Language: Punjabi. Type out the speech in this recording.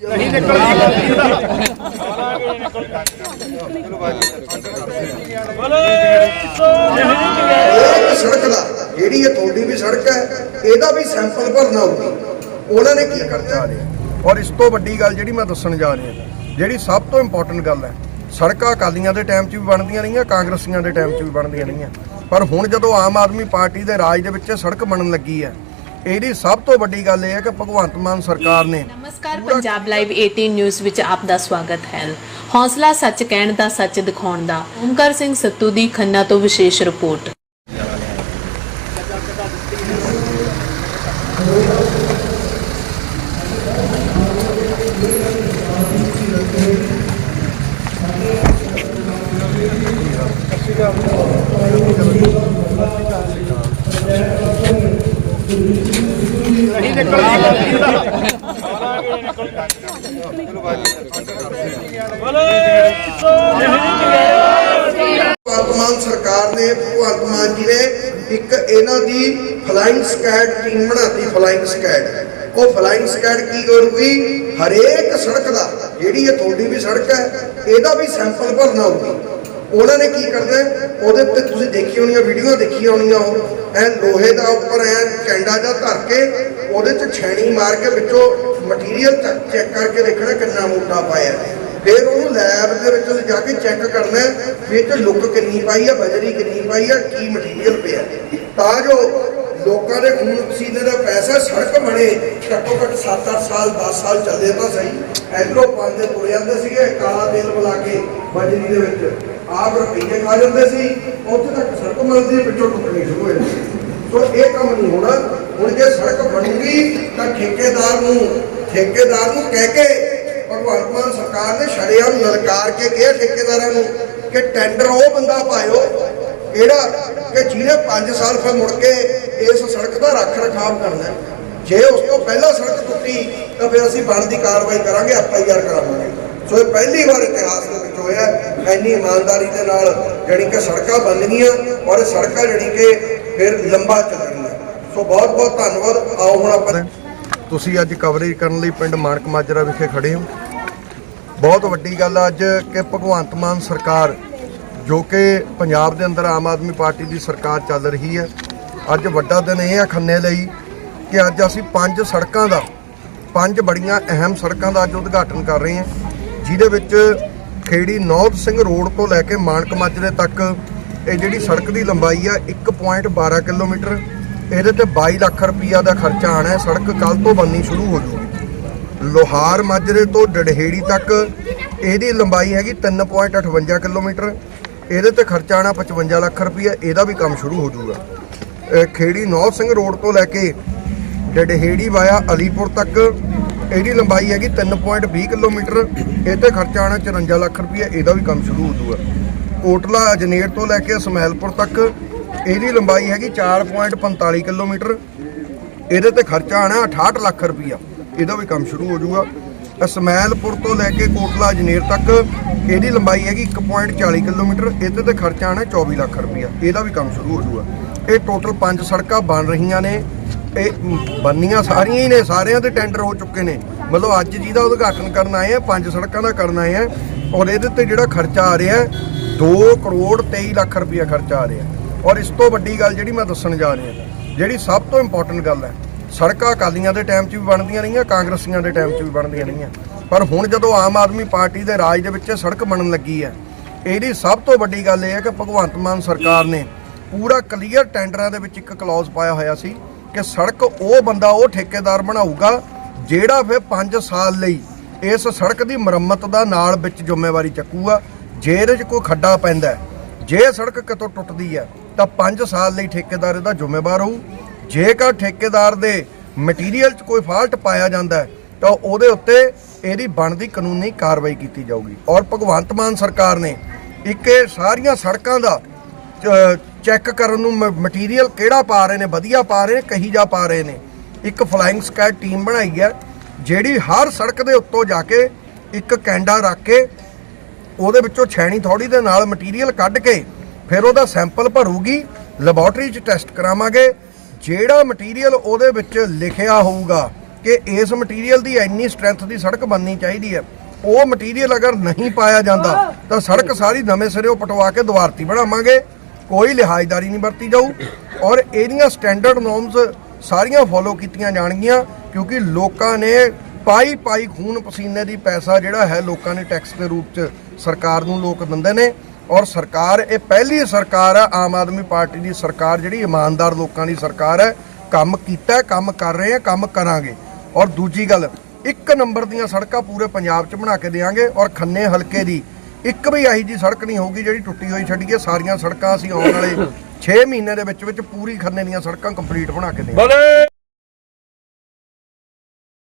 ਇੱਕ ਸੜਕ ਦਾ ਜਿਹੜੀ ਇਹ ਤੁਹਾਡੀ ਵੀ ਸੜਕ ਹੈ ਇਹਦਾ ਵੀ ਸੈਂਪਲ ਭਰਨਾ ਹੋਊਗਾ। ਉਹਨਾਂ ਨੇ ਕੀ ਖਰਚਾ ਆ ਰਿਹਾ ਔਰ ਇਸ ਤੋਂ ਵੱਡੀ ਗੱਲ ਜਿਹੜੀ ਮੈਂ ਦੱਸਣ ਜਾ ਰਿਹਾ ਜਿਹੜੀ ਸਭ ਤੋਂ ਇੰਪੋਰਟੈਂਟ ਗੱਲ ਹੈ ਸੜਕਾਂ ਅਕਾਲੀਆਂ ਦੇ ਟਾਈਮ 'ਚ ਵੀ ਬਣਦੀਆਂ ਰਹੀਆਂ ਕਾਂਗਰਸੀਆਂ ਦੇ ਟਾਈਮ 'ਚ ਵੀ ਬਣਦੀਆਂ ਰਹੀਆਂ। ਪਰ ਹੁਣ ਜਦੋਂ ਆਮ ਆਦਮੀ ਪਾਰਟੀ ਦੇ ਰਾਜ ਦੇ ਵਿੱਚ ਸੜਕ ਬਣਨ ਲੱਗੀ ਹੈ ਇਹਦੀ ਸਭ ਤੋਂ ਵੱਡੀ ਗੱਲ ਇਹ ਹੈ ਕਿ ਭਗਵੰਤ ਮਾਨ ਸਰਕਾਰ ਨੇ ਨਮਸਕਾਰ ਪੰਜਾਬ ਲਾਈਵ 18 ਨਿਊਜ਼ ਵਿੱਚ ਆਪ ਦਾ ਸਵਾਗਤ ਹੈ। ਹੌਸਲਾ ਸੱਚ ਕਹਿਣ ਦਾ ਸੱਚ ਦਿਖਾਉਣ ਦਾ। ਓਮਕਾਰ ਸਿੰਘ ਸੱਤੂ ਦੀ ਖੰਨਾ ਤੋਂ ਵਿਸ਼ੇਸ਼ ਰਿਪੋਰਟ। ਭਗਵੰਤ ਮਾਨ ਸਰਕਾਰ ਨੇ, ਭਗਵੰਤ ਮਾਨ ਜੀ ਨੇ ਇੱਕ ਇਹਨਾਂ ਦੀ ਫਲਾਈਂਗ ਸਕੈਡ ਟੀਮ ਬਣਾਤੀ ਫਲਾਈਂਗ ਸਕੈਡ ਉਹ ਫਲਾਈਂਗ ਸਕੈਡ ਕੀ ਕਰੂਗੀ? ਹਰੇਕ ਸੜਕ ਦਾ, ਜਿਹੜੀ ਇਹ ਤੁਹਾਡੀ ਵੀ ਸੜਕ ਹੈ, ਇਹਦਾ ਵੀ ਸੈਂਪਲ ਭਰਨਾ ਹੋਊਗਾ। ਉਹਨਾਂ ਨੇ ਕੀ ਕਰਨਾ ਉਹਦੇ ਉੱਤੇ ਤੁਸੀਂ ਦੇਖੀ ਹੋਣੀਆਂ, ਵੀਡੀਓ ਦੇਖੀ ਹੋਣੀਆਂ ਉਹ। ਐ ਲੋਹੇ ਦਾ ਉੱਪਰ ਐ ਕੈਂਡਾ ਜਿਹਾ ਧਰ ਕੇ ਉਹਦੇ 'ਚ ਛੈਣੀ ਮਾਰ ਕੇ ਵਿੱਚੋਂ ਮਟੀਰੀਅਲ ਚੈੱਕ ਕਰਕੇ ਦੇਖਣਾ ਕਿੰਨਾ ਮੋਟਾ ਪਾਇਆ ਫਿਰ ਉਹਨੂੰ ਲੈਬ ਦੇ ਵਿੱਚ ਲਿਜਾ ਕੇ ਚੈੱਕ ਕਰਨਾ ਵੀ ਇਹ 'ਚ ਲੁੱਕ ਕਿੰਨੀ ਪਾਈ ਆ ਬਜਰੀ ਕਿੰਨੀ ਪਾਈ ਆ ਕੀ ਮਟੀਰੀਅਲ ਪਿਆ ਤਾਂ ਜੋ ਲੋਕਾਂ ਦੇ ਖੂਨ ਪਸੀਨੇ ਦਾ ਪੈਸਾ ਸੜਕ ਬਣੇ। ਘੱਟੋ ਘੱਟ 7-8 ਸਾਲ 10 ਸਾਲ ਚੱਲੇ ਤਾਂ ਸਹੀ। ਐਗਰੋ ਪਾਉਂਦੇ, ਤੁਰੇ ਜਾਂਦੇ ਸੀਗੇ, ਕਾਲਾ ਤੇਲ ਮਿਲਾ ਕੇ ਬਜਰੀ ਦੇ ਵਿੱਚ। ਆਪ ਰੁਪਈਏ ਖਾ ਜਾਂਦੇ ਸੀ, ਉੱਥੇ ਤੱਕ ਸੜਕ ਮਿਲਦੀ, ਵਿੱਚੋਂ ਟੁੱਟਣੀ ਸ਼ੁਰੂ ਹੋ ਜਾਂਦੀ ਸੋ। ਇਹ ਕੰਮ ਨਹੀਂ ਹੋਣਾ। ਹੁਣ ਜੇ ਸੜਕ ਬਣੂਗੀ ਤਾਂ ਠੇਕੇਦਾਰ ਨੂੰ ਠੇਕੇਦਾਰ ਨੂੰ ਕਹਿ ਕੇ ਭਗਵੰਤ ਮਾਨ ਸਰਕਾਰ ਨੇ ਸ਼ਰੇਆਮ ਲਲਕਾਰ ਕੇ ਕਿਹਾ ਠੇਕੇਦਾਰਾਂ ਨੂੰ ਕਿ ਟੈਂਡਰ ਉਹ ਬੰਦਾ ਪਾਇਓ, ਕਿਹੜਾ? ਕਿ ਜਿਹਨੇ 5 ਸਾਲ ਫਿਰ ਮੁੜ ਕੇ ਇਸ ਸੜਕ ਦਾ ਰੱਖ ਰਖਾਵ ਕਰਨਾ ਜੇ ਉਸ ਤੋਂ ਪਹਿਲਾਂ ਸੜਕ ਟੁੱਟੀ, ਤਾਂ ਫਿਰ ਅਸੀਂ ਬਣਦੀ ਕਾਰਵਾਈ ਕਰਾਂਗੇ ਐਫ ਆਈ ਆਰ ਕਰਾਵਾਂਗੇ। ਸੋ ਇਹ ਪਹਿਲੀ ਵਾਰ ਇਤਿਹਾਸ ਹੋਇਆ ਹੈ, ਇੰਨੀ ਇਮਾਨਦਾਰੀ ਦੇ ਨਾਲ ਜਿਹੜੀ ਕਿ ਸੜਕਾਂ ਬਣ ਗਈਆਂ ਔਰ ਸੜਕਾਂ ਜਿਹੜੀ ਕਿ ਫਿਰ ਲੰਬਾ ਚੱਲਣਗੀਆਂ ਸੋ ਬਹੁਤ ਬਹੁਤ ਧੰਨਵਾਦ। ਆਓ ਹੁਣ ਆਪਾਂ ਤੁਸੀਂ ਅੱਜ ਕਵਰੇਜ ਕਰਨ ਲਈ ਪਿੰਡ ਮਾਨਕ ਮਾਜਰਾ ਵਿਖੇ ਖੜੇ ਹੋ। ਬਹੁਤ ਵੱਡੀ ਗੱਲ ਅੱਜ ਕਿ ਭਗਵੰਤ ਮਾਨ ਸਰਕਾਰ ਜੋ ਕਿ ਪੰਜਾਬ ਦੇ ਅੰਦਰ ਆਮ ਆਦਮੀ ਪਾਰਟੀ ਦੀ ਸਰਕਾਰ ਚੱਲ ਰਹੀ ਹੈ ਅੱਜ ਵੱਡਾ ਦਿਨ ਇਹ ਆ ਖੰਨੇ ਲਈ ਕਿ ਅੱਜ ਅਸੀਂ ਪੰਜ ਸੜਕਾਂ ਦਾ ਪੰਜ ਬੜੀਆਂ ਅਹਿਮ ਸੜਕਾਂ ਦਾ ਅੱਜ ਉਦਘਾਟਨ ਕਰ ਰਹੇ ਹਾਂ ਜਿਹਦੇ ਵਿੱਚ ਖੇੜੀ ਨੌਤ ਸਿੰਘ ਰੋਡ ਤੋਂ ਲੈ ਕੇ ਮਾਨਕ ਮਾਜਰੇ ਤੱਕ ਇਹ ਜਿਹੜੀ ਸੜਕ ਦੀ ਲੰਬਾਈ ਆ 1.12 ਕਿਲੋਮੀਟਰ, ਇਹਦੇ ਤੇ 22 ਲੱਖ ਰੁਪਈਆ ਦਾ ਖਰਚਾ ਆਣਾ ਹੈ। ਸੜਕ ਕੱਲ ਤੋਂ ਬਣਨੀ ਸ਼ੁਰੂ ਹੋ ਜੂਗੀ ਲੋਹਾਰ ਮਾਜਰੇ ਤੋਂ ਡੜਹੇੜੀ ਤੱਕ ਇਹਦੀ ਲੰਬਾਈ ਹੈਗੀ 3.58 ਕਿਲੋਮੀਟਰ। ਇਹਦੇ ਤੇ ਖਰਚਾ ਆਣਾ 55 ਲੱਖ ਰੁਪਈਆ, ਇਹਦਾ ਵੀ ਕੰਮ ਸ਼ੁਰੂ ਹੋ ਜੂਗਾ ਖੇੜੀ ਨੌ ਸਿੰਘ ਰੋਡ ਤੋਂ ਲੈ ਕੇ ਡੜਹੇੜੀ ਵਾਇਆ ਅਲੀਪੁਰ ਤੱਕ ਇਹਦੀ ਲੰਬਾਈ ਹੈਗੀ 3.20 ਕਿਲੋਮੀਟਰ। ਇਹ ਤੇ ਖਰਚਾ ਆਣਾ 54 ਲੱਖ ਰੁਪਈਆ, ਇਹਦਾ ਵੀ ਕੰਮ ਸ਼ੁਰੂ ਹੋ ਜੂਗਾ ਕੋਟਲਾ ਅਜਨੇਰ ਤੋਂ ਲੈ ਕੇ ਸਮੈਲਪੁਰ ਤੱਕ, ਇਹਦੀ ਲੰਬਾਈ ਹੈਗੀ 4.45 ਕਿਲੋਮੀਟਰ। ਇਹਦੇ ਤੇ ਖਰਚਾ ਆਣਾ 68 ਲੱਖ ਰੁਪਈਆ, ਇਹਦਾ ਵੀ ਕੰਮ ਸ਼ੁਰੂ ਹੋ ਜਾਊਗਾ। ਅਸਮੈਲਪੁਰ ਤੋਂ ਲੈ ਕੇ ਕੋਟਲਾ ਜਨੇਰ ਤੱਕ, ਇਹਦੀ ਲੰਬਾਈ ਹੈਗੀ 1.40 ਕਿਲੋਮੀਟਰ। ਇਹਦੇ ਤੇ ਖਰਚਾ ਆਣਾ 24 ਲੱਖ ਰੁਪਈਆ, ਇਹਦਾ ਵੀ ਕੰਮ ਸ਼ੁਰੂ ਹੋ ਜਾਊਗਾ। ਇਹ ਟੋਟਲ ਪੰਜ ਸੜਕਾਂ ਬਣ ਰਹੀਆਂ ਨੇ। ਇਹ ਬੰਨੀਆਂ ਸਾਰੀਆਂ ਹੀ ਨੇ, ਸਾਰਿਆਂ ਦੇ ਟੈਂਡਰ ਹੋ ਚੁੱਕੇ ਨੇ। ਮਤਲਬ ਅੱਜ ਜਿਹਦਾ ਉਦਘਾਟਨ ਕਰਨ ਆਏ ਆ, ਪੰਜ ਸੜਕਾਂ ਦਾ ਕਰਨ ਆਏ ਆ, ਔਰ ਇਹਦੇ ਤੇ ਜਿਹੜਾ ਖਰਚਾ ਆ ਰਿਹਾ 2 ਕਰੋੜ 23 ਲੱਖ ਰੁਪਈਆ ਖਰਚਾ ਆ ਰਿਹਾ। ਔਰ ਇਸ ਤੋਂ ਵੱਡੀ ਗੱਲ ਜਿਹੜੀ ਮੈਂ ਦੱਸਣ ਜਾ ਰਿਹਾ, ਜਿਹੜੀ ਸਭ ਤੋਂ ਇੰਪੋਰਟੈਂਟ ਗੱਲ ਹੈ, ਸੜਕਾਂ ਅਕਾਲੀਆਂ ਦੇ ਟਾਈਮ 'ਚ ਵੀ ਬਣਦੀਆਂ ਰਹੀਆਂ, ਕਾਂਗਰਸੀਆਂ ਦੇ ਟਾਈਮ 'ਚ ਵੀ ਬਣਦੀਆਂ ਰਹੀਆਂ। ਪਰ ਹੁਣ ਜਦੋਂ ਆਮ ਆਦਮੀ ਪਾਰਟੀ ਦੇ ਰਾਜ ਦੇ ਵਿੱਚ ਸੜਕ ਬਣਨ ਲੱਗੀ ਹੈ, ਇਹਦੀ ਸਭ ਤੋਂ ਵੱਡੀ ਗੱਲ ਇਹ ਹੈ ਕਿ ਭਗਵੰਤ ਮਾਨ ਸਰਕਾਰ ਨੇ ਪੂਰਾ ਕਲੀਅਰ ਟੈਂਡਰਾਂ ਦੇ ਵਿੱਚ ਇੱਕ ਕਲੌਜ਼ ਪਾਇਆ ਹੋਇਆ ਸੀ ਕਿ ਸੜਕ ਉਹ ਬੰਦਾ, ਉਹ ਠੇਕੇਦਾਰ ਬਣਾਊਗਾ ਜਿਹੜਾ ਫਿਰ 5 ਸਾਲ ਲਈ ਇਸ ਸੜਕ ਦੀ ਮੁਰੰਮਤ ਦਾ ਨਾਲ ਵਿੱਚ ਜ਼ਿੰਮੇਵਾਰੀ ਚੱਕੂਗਾ। ਜੇ ਇਹਦੇ 'ਚ ਕੋਈ ਖੱਡਾ ਪੈਂਦਾ, ਜੇ ਸੜਕ ਕਿਤੋਂ ਟੁੱਟਦੀ ਹੈ, ਤਾਂ 5 ਸਾਲ ਲਈ ਠੇਕੇਦਾਰ ਇਹਦਾ ਜ਼ਿੰਮੇਵਾਰ ਹੋਊ। ਜੇਕਰ ਠੇਕੇਦਾਰ ਦੇ ਮਟੀਰੀਅਲ 'ਚ ਕੋਈ ਫਾਲਟ ਪਾਇਆ ਜਾਂਦਾ ਤਾਂ ਉਹਦੇ ਉੱਤੇ ਇਹਦੀ ਬਣਦੀ ਕਾਨੂੰਨੀ ਕਾਰਵਾਈ ਕੀਤੀ ਜਾਊਗੀ। ਔਰ ਭਗਵੰਤ ਮਾਨ ਸਰਕਾਰ ਨੇ ਇੱਕ ਇਹ ਸਾਰੀਆਂ ਸੜਕਾਂ ਦਾ ਚੈੱਕ ਕਰਨ ਨੂੰ ਮਟੀਰੀਅਲ ਕਿਹੜਾ ਪਾ ਰਹੇ ਨੇ, ਵਧੀਆ ਪਾ ਰਹੇ ਨੇ, ਕਹੀ ਜਾ ਪਾ ਰਹੇ ਨੇ। ਇੱਕ ਫਲਾਈਂਗ ਸਕੈਡ ਟੀਮ ਬਣਾਈ ਹੈ, ਜਿਹੜੀ ਹਰ ਸੜਕ ਦੇ ਉੱਤੋਂ ਜਾ ਕੇ ਇੱਕ ਕੈਂਡਾ ਰੱਖ ਕੇ ਉਹਦੇ ਵਿੱਚੋਂ ਛੈਣੀ ਥੋੜੀ ਦੇ ਨਾਲ ਮਟੀਰੀਅਲ ਕੱਢ ਕੇ ਫਿਰ ਉਹਦਾ ਸੈਂਪਲ ਭਰੂਗੀ ਲੈਬੋਰਟਰੀ 'ਚ ਟੈਸਟ ਕਰਾਵਾਂਗੇ। ਜਿਹੜਾ ਮਟੀਰੀਅਲ ਉਹਦੇ ਵਿੱਚ ਲਿਖਿਆ ਹੋਊਗਾ ਕਿ ਇਸ ਮਟੀਰੀਅਲ ਦੀ ਇੰਨੀ ਸਟਰੈਂਥ ਦੀ ਸੜਕ ਬਣਨੀ ਚਾਹੀਦੀ ਹੈ। ਉਹ ਮਟੀਰੀਅਲ ਅਗਰ ਨਹੀਂ ਪਾਇਆ ਜਾਂਦਾ, ਤਾਂ ਸੜਕ ਸਾਰੀ ਨਵੇਂ ਸਿਰਿਓਂ ਪਟਵਾ ਕੇ ਦੁਆਰਤੀ ਬਣਾਵਾਂਗੇ। ਕੋਈ ਲਿਹਾਜ਼ਦਾਰੀ ਨਹੀਂ ਵਰਤੀ ਜਾਊ ਔਰ ਇਹਦੀਆਂ ਸਟੈਂਡਰਡ ਨੋਰਮਸ ਸਾਰੀਆਂ ਫੋਲੋ ਕੀਤੀਆਂ ਜਾਣਗੀਆਂ ਕਿਉਂਕਿ ਲੋਕਾਂ ਨੇ ਪਾਈ ਪਾਈ ਖੂਨ ਪਸੀਨੇ ਦੀ ਪੈਸਾ ਜਿਹੜਾ ਹੈ ਲੋਕਾਂ ਨੇ ਟੈਕਸ ਦੇ ਰੂਪ 'ਚ ਸਰਕਾਰ ਨੂੰ ਲੋਕ ਦਿੰਦੇ ਨੇ ਔਰ ਸਰਕਾਰ, ਇਹ ਪਹਿਲੀ ਸਰਕਾਰ ਹੈ ਆਮ ਆਦਮੀ ਪਾਰਟੀ ਦੀ ਸਰਕਾਰ ਜਿਹੜੀ ਇਮਾਨਦਾਰ ਲੋਕਾਂ ਦੀ ਸਰਕਾਰ ਹੈ, ਕੰਮ ਕੀਤਾ, ਕੰਮ ਕਰ ਰਹੇ ਆ, ਕੰਮ ਕਰਾਂਗੇ। ਔਰ ਦੂਜੀ ਗੱਲ, ਇੱਕ ਨੰਬਰ ਦੀਆਂ ਸੜਕਾਂ ਪੂਰੇ ਪੰਜਾਬ 'ਚ ਬਣਾ ਕੇ ਦੇਵਾਂਗੇ ਔਰ ਖੰਨੇ ਹਲਕੇ ਦੀ ਇੱਕ ਵੀ ਇਹੀ ਜੀ ਸੜਕ ਨਹੀਂ ਹੋਊਗੀ ਜਿਹੜੀ ਟੁੱਟੀ ਹੋਈ ਛੱਡੀਏ ਸਾਰੀਆਂ ਸੜਕਾਂ ਅਸੀਂ ਆਉਣ ਵਾਲੇ 6 ਮਹੀਨੇ ਦੇ ਵਿੱਚ ਵਿੱਚ ਪੂਰੀ ਖੰਨੇ ਦੀਆਂ ਸੜਕਾਂ ਕੰਪਲੀਟ ਬਣਾ ਕੇ ਦੇਵਾਂਗੇ